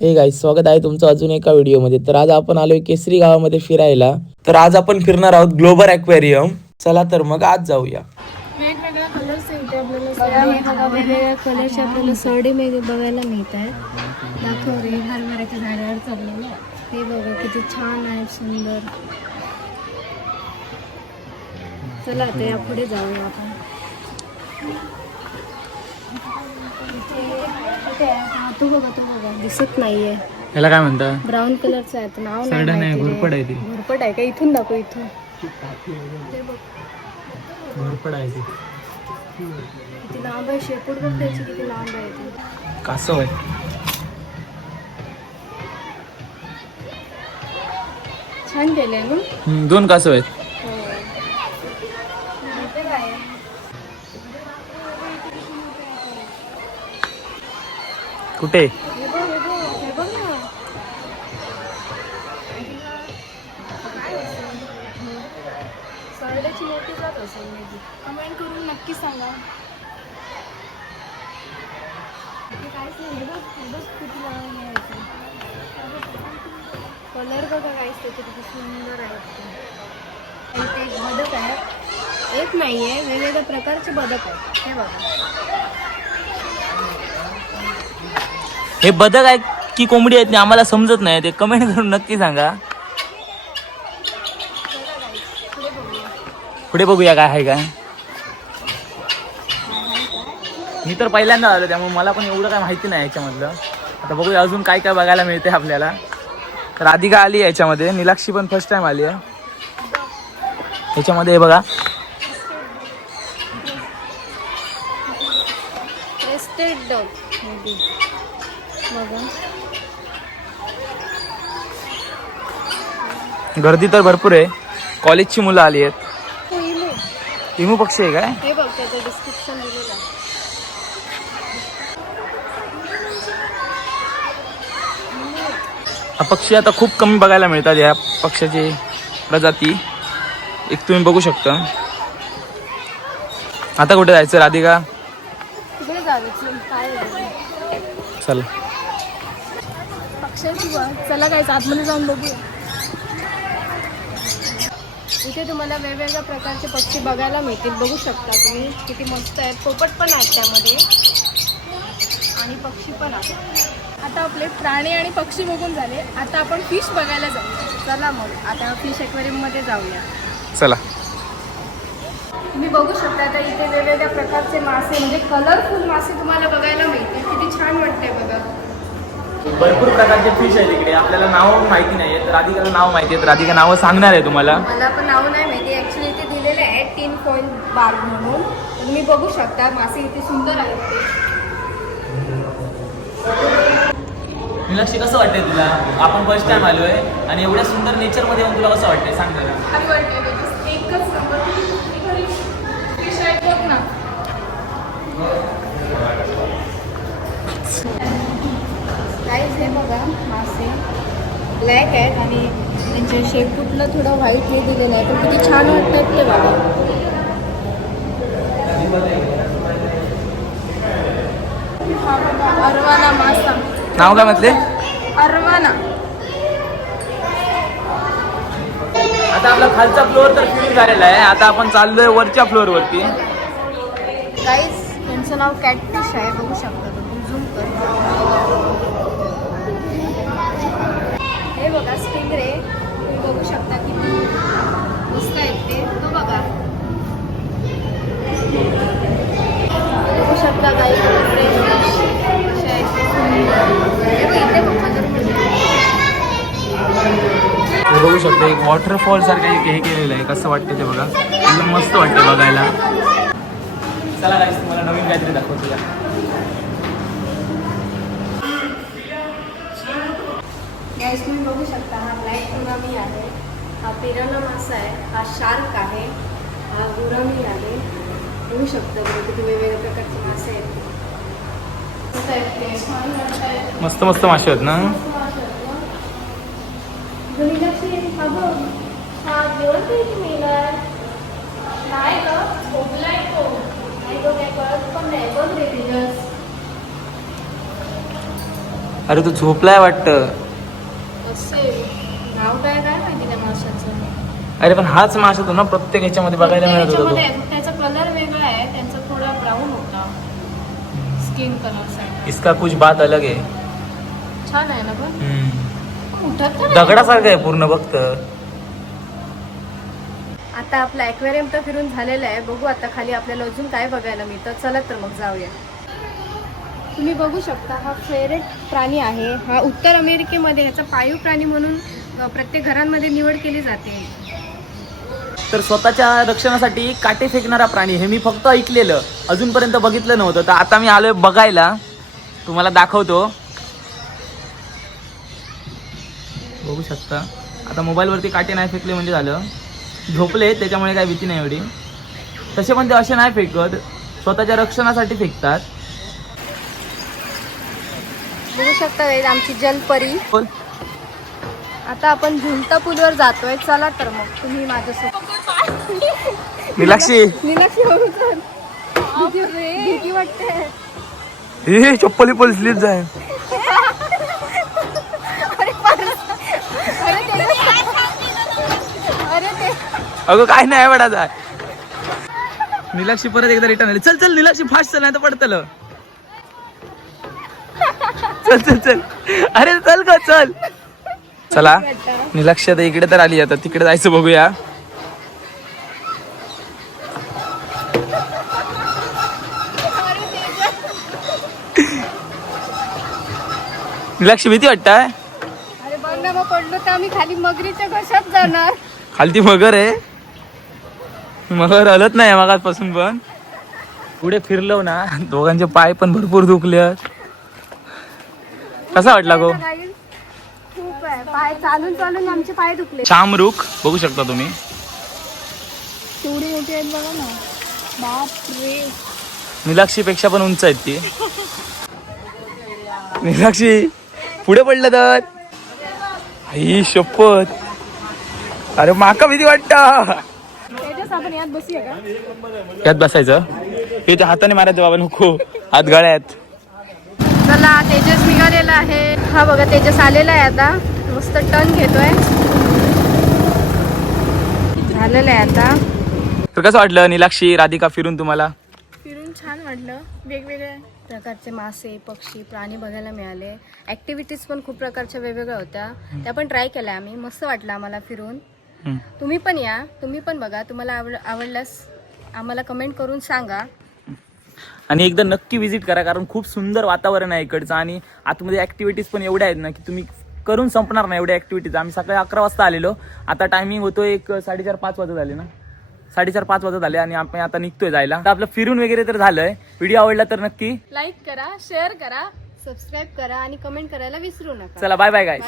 Hey guys स्वागत आहे तुमचं अजून एका व्हिडिओमध्ये. तर आज आपण आलोय केसरी गावामध्ये फिरायला. तर आज आपण फिरणार आहोत ग्लोबल ॲक्वेरियम चला तर मग आज जाऊया. वेगवेगळ्या कलर्स इथे आपल्याला वेगवेगळ्या कलरचे आपल्याला बघायला मिळत आहे. दाखव रे हरभऱ्याच्या झाडावर चाललेलं हे बघा किती छान आहे सुंदर. चला पुढे जाऊया आपण. तो बघा तो बघा. दिसत नाहीये. याला काय म्हणतात ब्राऊन कलरचा आहे. तो नाव नाही सरडा नाही, माहिती रे. घोरपड आहे ती. घोरपड आहे का? इथून दाखव इथून. ते बघ. भरपड आहे ते. किती लांब आहे शेपूट बघ त्याची किती लांब आहे ती. कासव आहे. छान केलंय ना? हम्म, दोन कासव आहेत हो इथे काय आहे? कुठे हे बघ, हे बघ, हे बघ ना. सरड्याची मोठी जात असेल maybe. कमेंट करून नक्की सांगा काहीच नाही, बघ, हे बघ किती लहान आहे कलर बघा काहीच त्याचे किती सुंदर आहे ते. ते एक बदक आहे एक नाही आहे वेगवेगळ्या प्रकारचे बदक आहेत हे बघा हे बदक आहे की कोंबडी आहेत आम्हाला समजत नाही. ते कमेंट करून नक्की सांगा. पुढे बघूया काय आहे काय. मी तर पहिल्यांदा आलो त्यामुळे मला पण एवढं काय माहिती नाही याच्यामधलं. आता बघूया अजून काय काय बघायला मिळते आपल्याला. राधिका आली आहे याच्यामध्ये. निलाक्षी पण फर्स्ट टाइम आली आहे. याच्यामध्ये हे बघा. डॉग बघा. गर्दी तर भरपूर आहे. कॉलेजची मुलं आली आहेत. इमू. पक्षी आहे काय? हे बघ त्याचं डिस्क्रिप्शन दिलेलं आहे. हा पक्षी आता खूप कमी बघायला मिळतात या पक्षाची प्रजाती. एक तुम्ही बघू शकता. आता कुठे जायचं राधिका? चल. चल पक्ष्यांची बघ चला काय आतमध्ये जाऊन बघूया. इथे तुम्हाला वेगवेगळ्या प्रकारचे पक्षी बघायला मिळतील. बघू शकता तुम्ही किती मस्त आहेत. पोपट पण आहेत त्यामध्ये. आणि पक्षी पण आहेत. आता आपले प्राणी आणि पक्षी बघून झाले. आता आपण फिश बघायला जाऊ. चला मग आता फिशमध्ये जाऊया. चला. तुम्ही बघू शकता आता इथे वेगवेगळ्या प्रकारचे मासे म्हणजे कलरफुल मासे तुम्हाला बघायला मिळतील. किती छान वाटतंय बघा. भरपूर प्रकारचे फिश आहे तिकडे आपल्याला नाव माहिती नाही आहेत. राधिकाला नाव माहिती आहेत. राधिका नावं सांगणार आहे तुम्हाला. मला पण नाव नाही माहिती. ॲक्च्युली इथे दिलेले आहे तीन पॉईंट बार म्हणून. तुम्ही बघू शकता. मासे इथे सुंदर आहेत ते. निलाक्षी कसं वाटतंय तुला? आपण फर्स्ट टाइम आलोय आणि एवढ्या सुंदर नेचरमध्ये येऊन तुला कसं वाटतंय? सांग जरा भारी वाटतंय बघ. एकच नंबर किती भारी fish आहेत बघ ना काहीच हे बघा मासे ब्लॅक आहेत आणि त्यांचे शेपूटला थोडं व्हाईट हे दिलेलं आहे पण किती छान वाटतात ते बघा. बघा अरवाना मासा. नाव काय म्हटले? अरवाना. आता आपला खालचा फ्लोअर तर फिनिश झालेला आहे. आता आपण चाललोय वरच्या फ्लोअर वरती. गाईज त्यांचं नाव कॅटफिश आहे बघू शकता तुम्ही. झूम कर. हे बघा स्टिंगरे बघू शकता किती मस्त आहेत ते. तो बघा. बघू शकता काही शकता. एक वॉटरफॉल सारखं एक हे केलेलं आहे. कसं वाटतं ते बघा. एकदम मस्त वाटतं बघायला. चला काय तुम्हाला नवीन काहीतरी दाखवतो या. गाईस तुम्ही बघू शकता हा ब्लॅक गुरामी आहे. हा पिराना मासा आहे. हा शार्क आहे. हा गुरामी आहे. बघू शकता किती वेगवेगळ्या प्रकारचे मासे आहेत. ते. मस्त ते. मस्त मासे आहेत ना? मस्त मासे आहेत ना. इथं मीनाक्षी, हा बघ. हा जेवण काही मिळणार नाही ग झोपलाय तो नाही तो काय कळत पण नाही बघ रे तिथं अरे तू झोपलाय वाटतं असे नाव काय काय माहिती त्या माशाचं अरे पण हाच मास होतो ना प्रत्येक ह्याच्यामध्ये बघायला मिळत होता त्याचा कलर वेगळा आहे त्यांचा थोडा ब्राऊन होता. स्किन कलर इसका कुछ बात अलग आहे छान आहे ना पण. दगडासारखं आहे पूर्ण बघत आता आपलं ॲक्वेरियम तर फिरून झालेलं आहे. बघू आता खाली आपल्याला अजून काय बघायला मिळतं. चला तर मग जाऊया. तुम्ही बघू शकता हा फेवरेट प्राणी आहे. हा उत्तर अमेरिकेमध्ये ह्याचा पाळीव प्राणी म्हणून प्रत्येक घरांमध्ये निवड केली जाते. तर स्वतःच्या रक्षणासाठी काटे फेकणारा प्राणी हे मी फक्त ऐकलेलं. अजूनपर्यंत बघितलं नव्हतं. तर आता मी आलोय बघायला. तुम्हाला दाखवतो. बघू शकता. आता मोबाईलवरती काटे नाही फेकले म्हणजे झालं. झोपले त्याच्यामुळे काही भीती नाही एवढी. तसे पण ते असे नाही फेकत. स्वतःच्या रक्षणासाठी फेकतात. बघू शकता guys, आमची जलपरी. आता आपण झुलता पूलवर जातोय. चला तर मग तुम्ही माझ्यासोबत. निलाक्षी. नीलाक्षी. भीती- वाटते. हे चप्पली पण स्लीप जाय. अरे परत- अरे ते अरे ते अगं काय नाही पडायचा निलाक्षी परत एकदा रिटर्न आली. चल चल निलाक्षी फास्ट चल नाही तर पडतल. चल चल चल. अरे चल ग चल. चला. निलाक्षी आता इकडे तर आली आता. तिकडे जायचं बघूया. निलाक्षी भीती वाटताय? अरे बघ ना मग पडलो तर आम्ही खाली मगरीच्या घशात जाणार. खालती मगर आहे. मगर हलत नाही मगापासून पण. पुढे फिरलो ना दोघांचे पाय पण भरपूर दुखले कसा वाटला गो? खूप आहे. पाय चालून चालून आमचे पाय दुखले. शामरुख बघू शकता तुम्ही. केवढी मोठी आहेत बघा ना. बाप रे निलाक्षी पेक्षा पण उंच आहेत ती. निलाक्षी पुढे पडलं तर? आई शपथ. अरे माका भीती वाटत. यात बसायचं. हे हाताने मारायचं बाबा नको. हात गळ्यात. चला तेजस निघालेला आहे. हा बघा तेजस आलेला आहे आता. मस्त टर्न घेतोय. झालेलं आहे आता. तर कसं वाटलं निलाक्षी राधिका फिरून तुम्हाला? फिरून छान वाटलं. वेगवेगळ्या प्रकारचे मासे पक्षी प्राणी बघायला मिळाले. ॲक्टिव्हिटीज पण खूप प्रकारच्या वेगवेगळ्या होत्या. त्या पण ट्राय केल्या आम्ही. मस्त वाटलं आम्हाला फिरून. तुम्ही पण या. तुम्ही पण बघा. तुम्हाला आवड आवडल्यास आम्हाला कमेंट करून सांगा. आणि एकदा नक्की विजिट करा कारण खूप सुंदर वातावरण आहे इकडचं आणि आतमध्ये ॲक्टिव्हिटीज पण एवढ्या आहेत ना की तुम्ही करून संपणार नाही एवढ्या ॲक्टिव्हिटीज आम्ही सकाळी अकरा वाजता आलेलो. आता टायमिंग होतो एक साडेचार पाच वाजत झाले ना. साडेचार पाच वाजत झाले आणि आपण आता निघतोय जायला. तर आपलं फिरून वगैरे तर झालंय. व्हिडिओ आवडला तर नक्की लाईक करा शेअर करा सबस्क्राईब करा आणि कमेंट करायला विसरू नका. चला बाय बाय गाय